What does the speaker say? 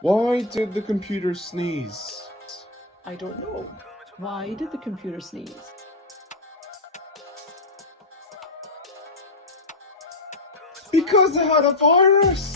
Why did the computer sneeze? I don't know. Why did the computer sneeze? Because it had a virus!